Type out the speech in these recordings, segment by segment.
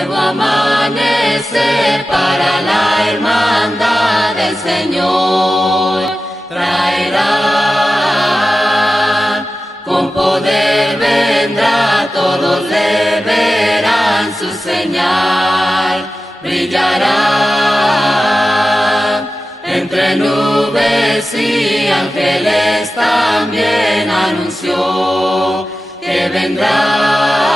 nuevo amanecer para la hermandad del Señor traerá. Con poder vendrá, todos le verán, su señal brillará. Entre nubes y ángeles también anunció que vendrá.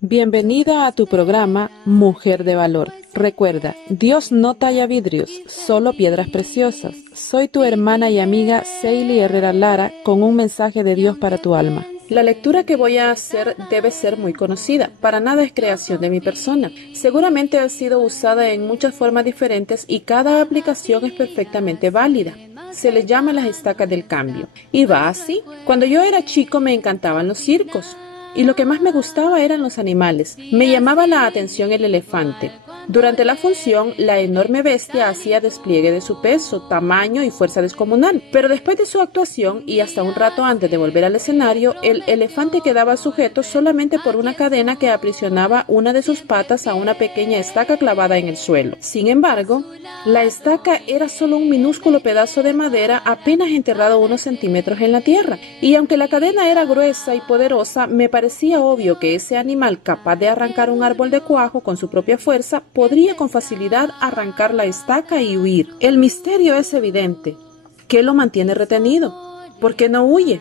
Bienvenida a tu programa Mujer de Valor. Recuerda, Dios no talla vidrios, solo piedras preciosas. Soy tu hermana y amiga Seili Herrera Lara con un mensaje de Dios para tu alma. La lectura que voy a hacer debe ser muy conocida, para nada es creación de mi persona. Seguramente ha sido usada en muchas formas diferentes y cada aplicación es perfectamente válida. Se le llama las estacas del cambio. Y va así. Cuando yo era chico me encantaban los circos. Y lo que más me gustaba eran los animales. Me llamaba la atención el elefante. Durante la función, la enorme bestia hacía despliegue de su peso, tamaño y fuerza descomunal. Pero después de su actuación y hasta un rato antes de volver al escenario, el elefante quedaba sujeto solamente por una cadena que aprisionaba una de sus patas a una pequeña estaca clavada en el suelo. Sin embargo, la estaca era solo un minúsculo pedazo de madera apenas enterrado unos centímetros en la tierra. Y aunque la cadena era gruesa y poderosa, me parecía obvio que ese animal capaz de arrancar un árbol de cuajo con su propia fuerza podría con facilidad arrancar la estaca y huir. El misterio es evidente. ¿Qué lo mantiene retenido? ¿Por qué no huye?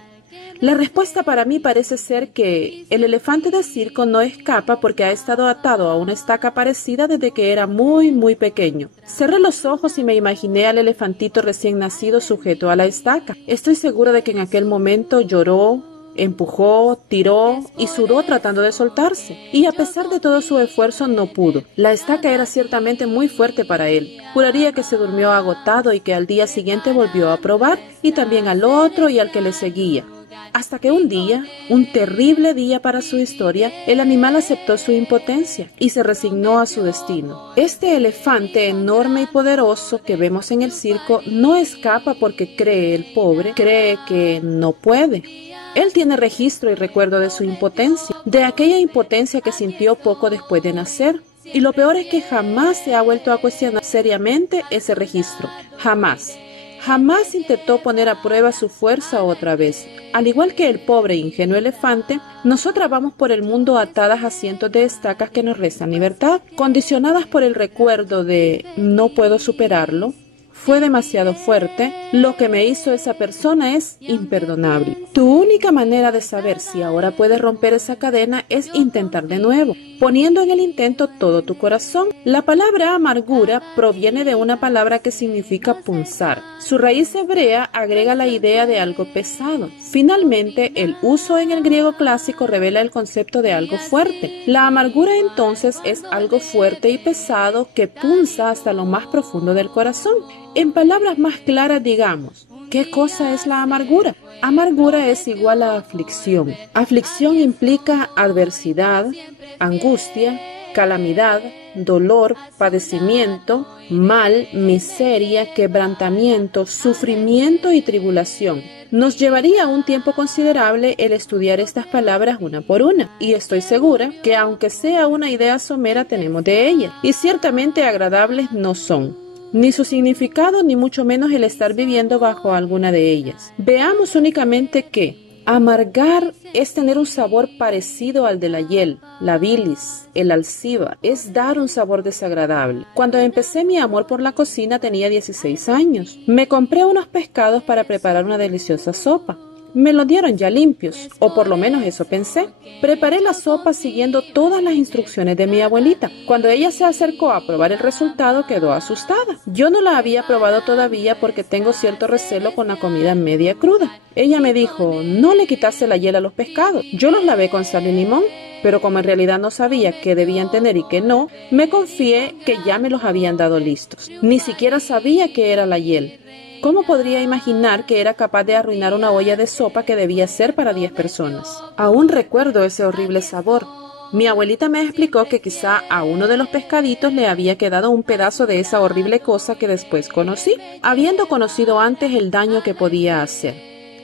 La respuesta para mí parece ser que el elefante de circo no escapa porque ha estado atado a una estaca parecida desde que era muy pequeño. Cerré los ojos y me imaginé al elefantito recién nacido sujeto a la estaca. Estoy segura de que en aquel momento lloró, empujó, tiró y sudó tratando de soltarse. Y a pesar de todo su esfuerzo no pudo. La estaca era ciertamente muy fuerte para él. Juraría que se durmió agotado y que al día siguiente volvió a probar, y también al otro y al que le seguía. Hasta que un día, un terrible día para su historia, el animal aceptó su impotencia y se resignó a su destino. Este elefante enorme y poderoso que vemos en el circo no escapa porque el pobre cree que no puede. Él tiene registro y recuerdo de su impotencia, de aquella impotencia que sintió poco después de nacer. Y lo peor es que jamás se ha vuelto a cuestionar seriamente ese registro. Jamás intentó poner a prueba su fuerza otra vez. Al igual que el pobre e ingenuo elefante, nosotras vamos por el mundo atadas a cientos de estacas que nos restan libertad, condicionadas por el recuerdo de no puedo superarlo, fue demasiado fuerte, lo que me hizo esa persona es imperdonable. Tu única manera de saber si ahora puedes romper esa cadena es intentar de nuevo, poniendo en el intento todo tu corazón. La palabra amargura proviene de una palabra que significa punzar. Su raíz hebrea agrega la idea de algo pesado. Finalmente, el uso en el griego clásico revela el concepto de algo fuerte. La amargura entonces es algo fuerte y pesado que punza hasta lo más profundo del corazón. En palabras más claras digamos, ¿qué cosa es la amargura? Amargura es igual a aflicción. Aflicción implica adversidad, angustia, calamidad, dolor, padecimiento, mal, miseria, quebrantamiento, sufrimiento y tribulación. Nos llevaría un tiempo considerable el estudiar estas palabras una por una, y estoy segura que aunque sea una idea somera tenemos de ellas, y ciertamente agradables no son. Ni su significado, ni mucho menos el estar viviendo bajo alguna de ellas. Veamos únicamente que amargar es tener un sabor parecido al de la hiel, la bilis, el alciba, es dar un sabor desagradable. Cuando empecé mi amor por la cocina tenía 16 años. Me compré unos pescados para preparar una deliciosa sopa. Me los dieron ya limpios, o por lo menos eso pensé. Preparé la sopa siguiendo todas las instrucciones de mi abuelita. Cuando ella se acercó a probar el resultado, quedó asustada. Yo no la había probado todavía porque tengo cierto recelo con la comida media cruda. Ella me dijo, no le quitaste la hiel a los pescados. Yo los lavé con sal y limón, pero como en realidad no sabía qué debían tener y qué no, me confié que ya me los habían dado listos. Ni siquiera sabía qué era la hiel. ¿Cómo podría imaginar que era capaz de arruinar una olla de sopa que debía ser para 10 personas? Aún recuerdo ese horrible sabor. Mi abuelita me explicó que quizá a uno de los pescaditos le había quedado un pedazo de esa horrible cosa que después conocí, habiendo conocido antes el daño que podía hacer.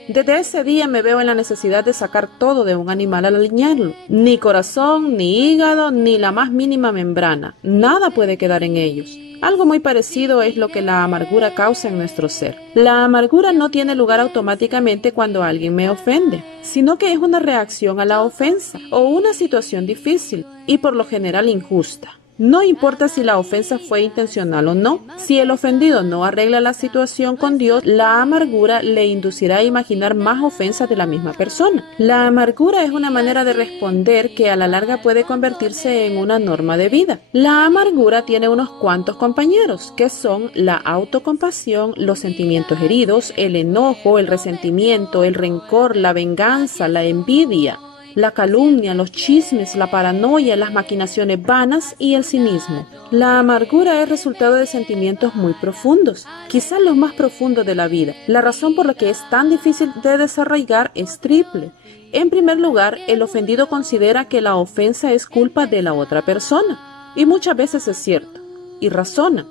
Desde ese día me veo en la necesidad de sacar todo de un animal al aliñarlo. Ni corazón, ni hígado, ni la más mínima membrana. Nada puede quedar en ellos. Algo muy parecido es lo que la amargura causa en nuestro ser. La amargura no tiene lugar automáticamente cuando alguien me ofende, sino que es una reacción a la ofensa o una situación difícil y por lo general injusta. No importa si la ofensa fue intencional o no, si el ofendido no arregla la situación con Dios, la amargura le inducirá a imaginar más ofensas de la misma persona. La amargura es una manera de responder que a la larga puede convertirse en una norma de vida. La amargura tiene unos cuantos compañeros, que son la autocompasión, los sentimientos heridos, el enojo, el resentimiento, el rencor, la venganza, la envidia, la calumnia, los chismes, la paranoia, las maquinaciones vanas y el cinismo. La amargura es resultado de sentimientos muy profundos, quizás los más profundos de la vida. La razón por la que es tan difícil de desarraigar es triple. En primer lugar, el ofendido considera que la ofensa es culpa de la otra persona, y muchas veces es cierto, y razona.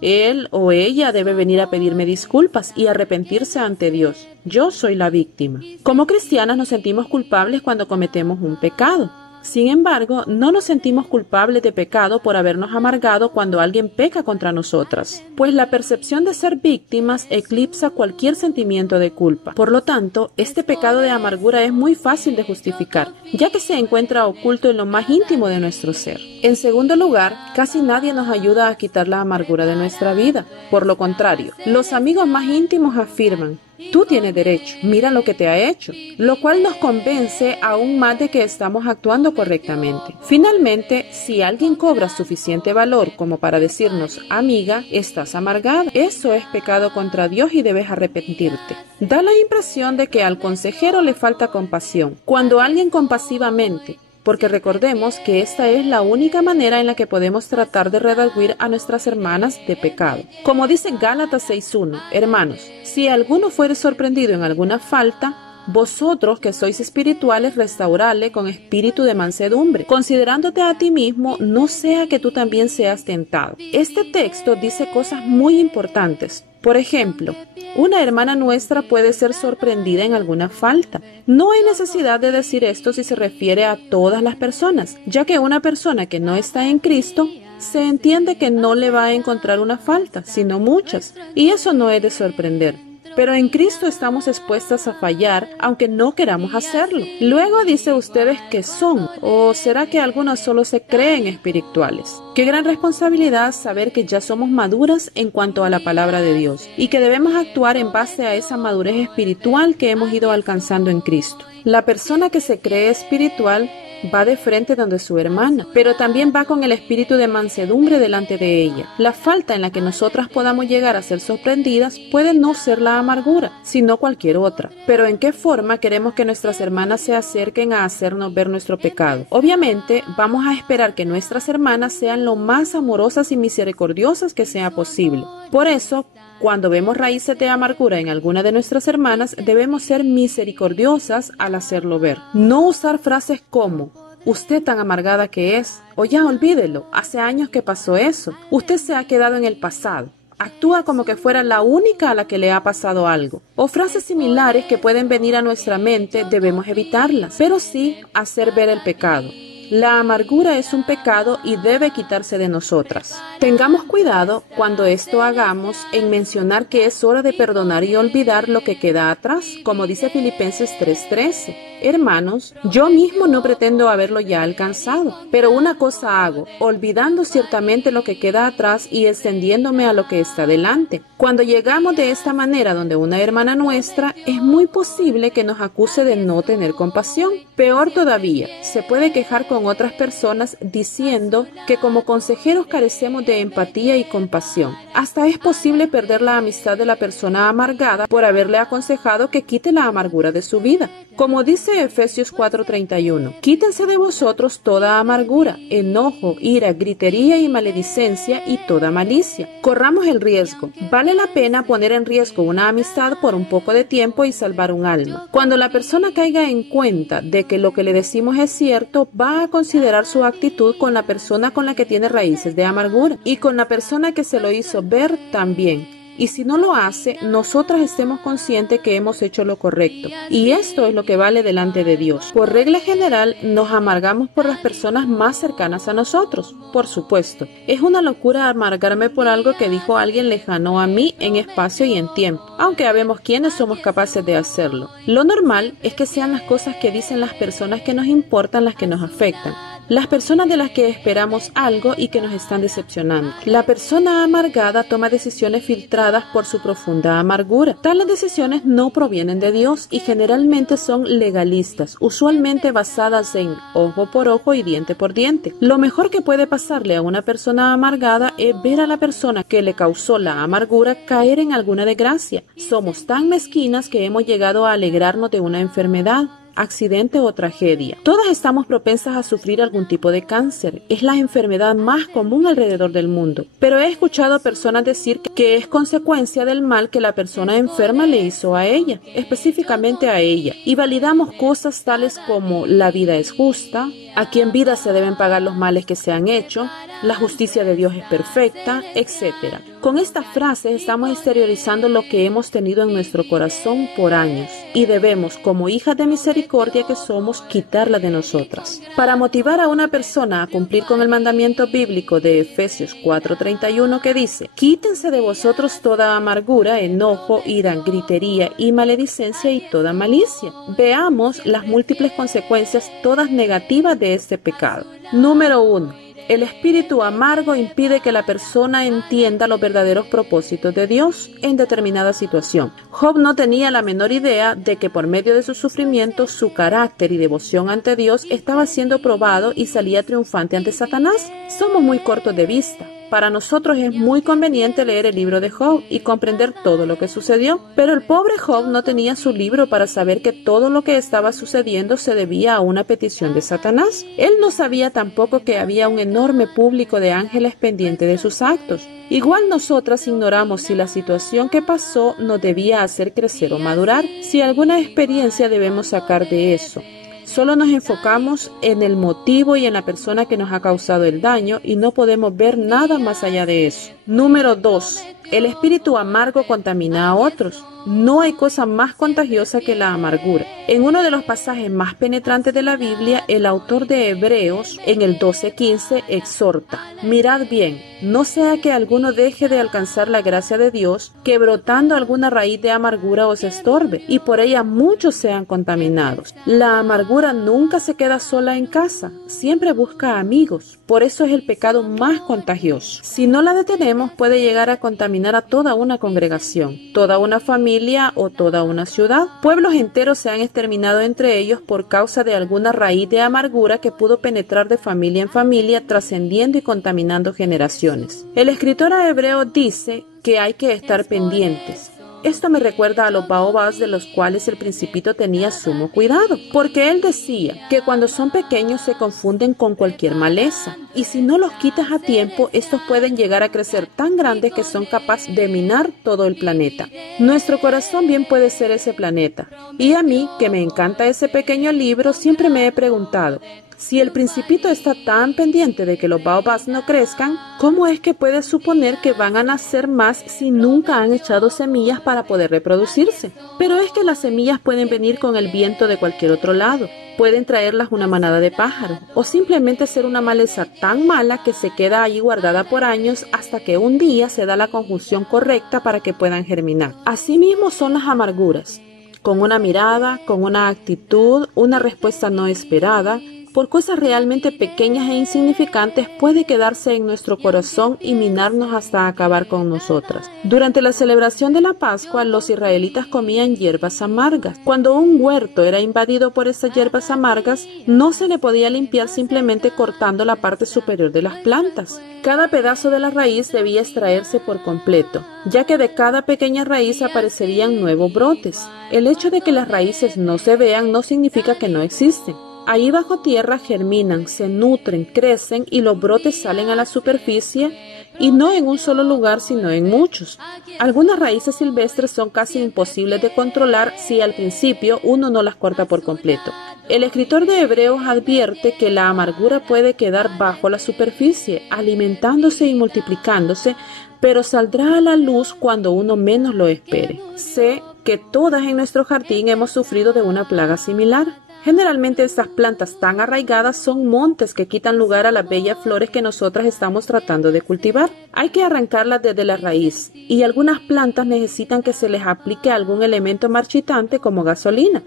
Él o ella debe venir a pedirme disculpas y arrepentirse ante Dios. Yo soy la víctima. Como cristianas nos sentimos culpables cuando cometemos un pecado. Sin embargo, no nos sentimos culpables de pecado por habernos amargado cuando alguien peca contra nosotras, pues la percepción de ser víctimas eclipsa cualquier sentimiento de culpa. Por lo tanto, este pecado de amargura es muy fácil de justificar, ya que se encuentra oculto en lo más íntimo de nuestro ser. En segundo lugar, casi nadie nos ayuda a quitar la amargura de nuestra vida. Por lo contrario, los amigos más íntimos afirman: tú tienes derecho, mira lo que te ha hecho, lo cual nos convence aún más de que estamos actuando correctamente. Finalmente, si alguien cobra suficiente valor como para decirnos: amiga, estás amargada, eso es pecado contra Dios y debes arrepentirte. Da la impresión de que al consejero le falta compasión, cuando alguien compasivamente, porque recordemos que esta es la única manera en la que podemos tratar de redarguir a nuestras hermanas de pecado. Como dice Gálatas 6:1, hermanos, si alguno fuere sorprendido en alguna falta, vosotros que sois espirituales, restauradle con espíritu de mansedumbre, considerándote a ti mismo, no sea que tú también seas tentado. Este texto dice cosas muy importantes. Por ejemplo, una hermana nuestra puede ser sorprendida en alguna falta. No hay necesidad de decir esto si se refiere a todas las personas, ya que una persona que no está en Cristo se entiende que no le va a encontrar una falta, sino muchas, y eso no es de sorprender. Pero en Cristo estamos expuestas a fallar, aunque no queramos hacerlo. Luego dice ustedes que son, o será que algunas solo se creen espirituales. Qué gran responsabilidad saber que ya somos maduras en cuanto a la palabra de Dios, y que debemos actuar en base a esa madurez espiritual que hemos ido alcanzando en Cristo. La persona que se cree espiritual va de frente donde su hermana, pero también va con el espíritu de mansedumbre delante de ella. La falta en la que nosotras podamos llegar a ser sorprendidas puede no ser la amargura, sino cualquier otra. Pero ¿en qué forma queremos que nuestras hermanas se acerquen a hacernos ver nuestro pecado? Obviamente, vamos a esperar que nuestras hermanas sean lo más amorosas y misericordiosas que sea posible. Por eso, cuando vemos raíces de amargura en alguna de nuestras hermanas, debemos ser misericordiosas al hacerlo ver. No usar frases como: usted tan amargada que es, o ya olvídelo, hace años que pasó eso, usted se ha quedado en el pasado. Actúa como que fuera la única a la que le ha pasado algo. O frases similares que pueden venir a nuestra mente, debemos evitarlas, pero sí hacer ver el pecado. La amargura es un pecado y debe quitarse de nosotras. Tengamos cuidado cuando esto hagamos en mencionar que es hora de perdonar y olvidar lo que queda atrás, como dice Filipenses 3:13. Hermanos, yo mismo no pretendo haberlo ya alcanzado, pero una cosa hago, olvidando ciertamente lo que queda atrás y extendiéndome a lo que está delante. Cuando llegamos de esta manera donde una hermana nuestra, es muy posible que nos acuse de no tener compasión. Peor todavía, se puede quejar con otras personas diciendo que como consejeros carecemos de empatía y compasión. Hasta es posible perder la amistad de la persona amargada por haberle aconsejado que quite la amargura de su vida. Como dice Efesios 4:31, quítense de vosotros toda amargura, enojo, ira, gritería y maledicencia y toda malicia. Corramos el riesgo. Vale la pena poner en riesgo una amistad por un poco de tiempo y salvar un alma. Cuando la persona caiga en cuenta de que lo que le decimos es cierto, va a considerar su actitud con la persona con la que tiene raíces de amargura y con la persona que se lo hizo ver también. y si no lo hace, nosotras estemos conscientes que hemos hecho lo correcto. Y esto es lo que vale delante de Dios. Por regla general, nos amargamos por las personas más cercanas a nosotros. Por supuesto, es una locura amargarme por algo que dijo alguien lejano a mí en espacio y en tiempo, aunque habemos quienes somos capaces de hacerlo. Lo normal es que sean las cosas que dicen las personas que nos importan las que nos afectan. Las personas de las que esperamos algo y que nos están decepcionando. La persona amargada toma decisiones filtradas por su profunda amargura. Tales decisiones no provienen de Dios y generalmente son legalistas, usualmente basadas en ojo por ojo y diente por diente. Lo mejor que puede pasarle a una persona amargada es ver a la persona que le causó la amargura caer en alguna desgracia. Somos tan mezquinas que hemos llegado a alegrarnos de una enfermedad, accidente o tragedia. Todas estamos propensas a sufrir algún tipo de cáncer. Es la enfermedad más común alrededor del mundo. Pero he escuchado personas decir que es consecuencia del mal que la persona enferma le hizo a ella, específicamente a ella. Y validamos cosas tales como la vida es justa, aquí en vida se deben pagar los males que se han hecho, la justicia de Dios es perfecta, etc. Con estas frases estamos exteriorizando lo que hemos tenido en nuestro corazón por años y debemos, como hijas de misericordia que somos, quitarla de nosotras. Para motivar a una persona a cumplir con el mandamiento bíblico de Efesios 4:31 que dice: quítense de vosotros toda amargura, enojo, ira, gritería y maledicencia y toda malicia. Veamos las múltiples consecuencias, todas negativas, de este pecado. Número 1. El espíritu amargo impide que la persona entienda los verdaderos propósitos de Dios en determinada situación. Job no tenía la menor idea de que por medio de su sufrimiento, su carácter y devoción ante Dios estaba siendo probado y salía triunfante ante Satanás. Somos muy cortos de vista. Para nosotros es muy conveniente leer el libro de Job y comprender todo lo que sucedió, pero el pobre Job no tenía su libro para saber que todo lo que estaba sucediendo se debía a una petición de Satanás. Él no sabía tampoco que había un enorme público de ángeles pendiente de sus actos. Igual nosotras ignoramos si la situación que pasó nos debía hacer crecer o madurar, si alguna experiencia debemos sacar de eso. Solo nos enfocamos en el motivo y en la persona que nos ha causado el daño y no podemos ver nada más allá de eso. Número 2. El espíritu amargo contamina a otros. No hay cosa más contagiosa que la amargura. En uno de los pasajes más penetrantes de la Biblia, el autor de Hebreos, en el 12:15, exhorta: mirad bien, no sea que alguno deje de alcanzar la gracia de Dios, que brotando alguna raíz de amargura os estorbe, y por ella muchos sean contaminados. La amargura nunca se queda sola en casa, siempre busca amigos. Por eso es el pecado más contagioso. Si no la detenemos, puede llegar a contaminar a toda una congregación, toda una familia o toda una ciudad. Pueblos enteros se han exterminado entre ellos por causa de alguna raíz de amargura que pudo penetrar de familia en familia, trascendiendo y contaminando generaciones. El escritor a Hebreos dice que hay que estar pendientes. Esto me recuerda a los baobabs de los cuales el Principito tenía sumo cuidado, porque él decía que cuando son pequeños se confunden con cualquier maleza, y si no los quitas a tiempo, estos pueden llegar a crecer tan grandes que son capaces de minar todo el planeta. Nuestro corazón bien puede ser ese planeta, y a mí, que me encanta ese pequeño libro, siempre me he preguntado: si el Principito está tan pendiente de que los baobabs no crezcan, ¿cómo es que puede suponer que van a nacer más si nunca han echado semillas para poder reproducirse? Pero es que las semillas pueden venir con el viento de cualquier otro lado. Pueden traerlas una manada de pájaros, o simplemente ser una maleza tan mala que se queda ahí guardada por años hasta que un día se da la conjunción correcta para que puedan germinar. Asimismo son las amarguras. Con una mirada, con una actitud, una respuesta no esperada, por cosas realmente pequeñas e insignificantes, puede quedarse en nuestro corazón y minarnos hasta acabar con nosotras. Durante la celebración de la Pascua, los israelitas comían hierbas amargas. Cuando un huerto era invadido por esas hierbas amargas, no se le podía limpiar simplemente cortando la parte superior de las plantas. Cada pedazo de la raíz debía extraerse por completo, ya que de cada pequeña raíz aparecerían nuevos brotes. El hecho de que las raíces no se vean no significa que no existen. Ahí bajo tierra germinan, se nutren, crecen y los brotes salen a la superficie, y no en un solo lugar sino en muchos. Algunas raíces silvestres son casi imposibles de controlar si al principio uno no las corta por completo. El escritor de Hebreos advierte que la amargura puede quedar bajo la superficie, alimentándose y multiplicándose, pero saldrá a la luz cuando uno menos lo espere. Sé que todas en nuestro jardín hemos sufrido de una plaga similar. Generalmente estas plantas tan arraigadas son montes que quitan lugar a las bellas flores que nosotras estamos tratando de cultivar. Hay que arrancarlas desde la raíz y algunas plantas necesitan que se les aplique algún elemento marchitante como gasolina,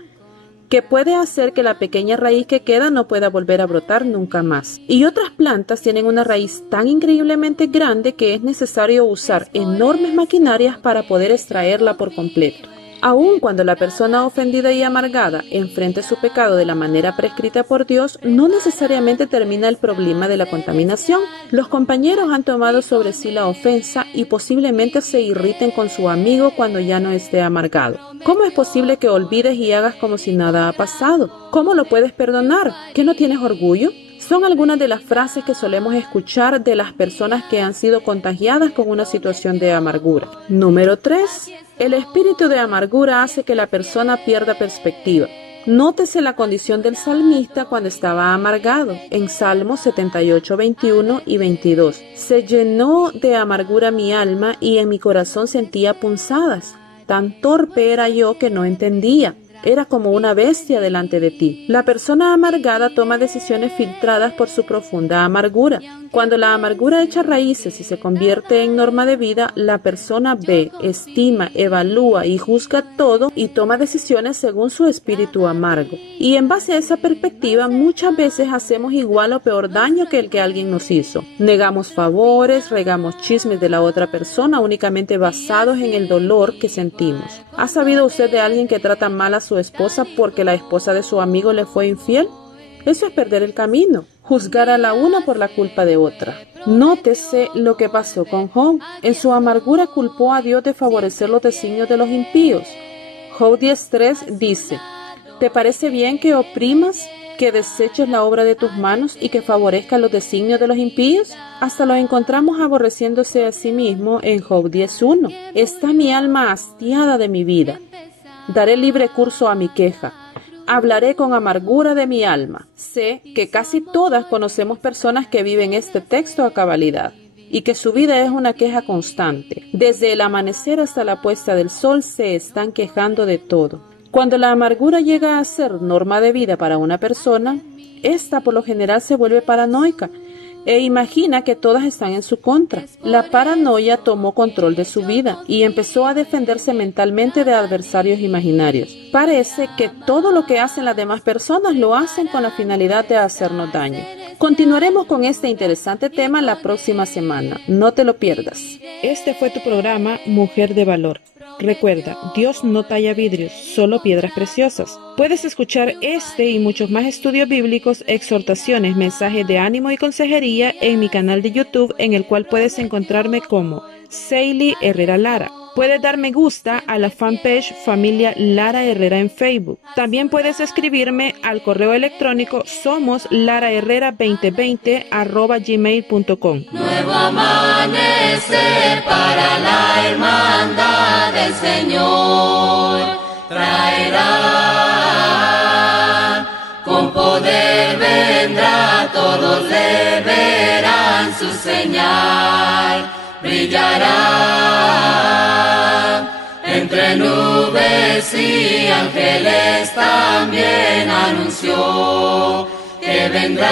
que puede hacer que la pequeña raíz que queda no pueda volver a brotar nunca más. Y otras plantas tienen una raíz tan increíblemente grande que es necesario usar enormes maquinarias para poder extraerla por completo. Aun cuando la persona ofendida y amargada enfrente su pecado de la manera prescrita por Dios, no necesariamente termina el problema de la contaminación. Los compañeros han tomado sobre sí la ofensa y posiblemente se irriten con su amigo cuando ya no esté amargado. ¿Cómo es posible que olvides y hagas como si nada ha pasado? ¿Cómo lo puedes perdonar? ¿Que no tienes orgullo? Son algunas de las frases que solemos escuchar de las personas que han sido contagiadas con una situación de amargura. Número 3. El espíritu de amargura hace que la persona pierda perspectiva. Nótese la condición del salmista cuando estaba amargado, en Salmos 78, 21 y 22. Se llenó de amargura mi alma y en mi corazón sentía punzadas. Tan torpe era yo que no entendía. Era como una bestia delante de ti. La persona amargada toma decisiones filtradas por su profunda amargura. Cuando la amargura echa raíces y se convierte en norma de vida, la persona ve, estima, evalúa y juzga todo y toma decisiones según su espíritu amargo. Y en base a esa perspectiva, muchas veces hacemos igual o peor daño que el que alguien nos hizo. Negamos favores, regamos chismes de la otra persona únicamente basados en el dolor que sentimos. ¿Ha sabido usted de alguien que trata mal a su esposa porque la esposa de su amigo le fue infiel? Eso es perder el camino, juzgar a la una por la culpa de otra. Nótese lo que pasó con Job. En su amargura culpó a Dios de favorecer los designios de los impíos. Job 10:3 dice: ¿te parece bien que oprimas, que deseches la obra de tus manos y que favorezcas los designios de los impíos? Hasta lo encontramos aborreciéndose a sí mismo en Job 10:1. Está mi alma hastiada de mi vida. Daré libre curso a mi queja. Hablaré con amargura de mi alma. Sé que casi todas conocemos personas que viven este texto a cabalidad y que su vida es una queja constante. Desde el amanecer hasta la puesta del sol se están quejando de todo. Cuando la amargura llega a ser norma de vida para una persona, esta por lo general se vuelve paranoica e imagina que todas están en su contra. La paranoia tomó control de su vida y empezó a defenderse mentalmente de adversarios imaginarios. Parece que todo lo que hacen las demás personas lo hacen con la finalidad de hacernos daño. Continuaremos con este interesante tema la próxima semana. No te lo pierdas. Este fue tu programa Mujer de Valor. Recuerda, Dios no talla vidrios, solo piedras preciosas. Puedes escuchar este y muchos más estudios bíblicos, exhortaciones, mensajes de ánimo y consejería en mi canal de YouTube, en el cual puedes encontrarme como Seili Herrera Lara. Puedes dar me gusta a la fanpage Familia Lara Herrera en Facebook. También puedes escribirme al correo electrónico somoslaraherrera2020@gmail.com. Nuevo amanecer para la hermandad del Señor traerá, con poder vendrá, todos le verán su señal, brillará entre nubes y ángeles también anunció que vendrá.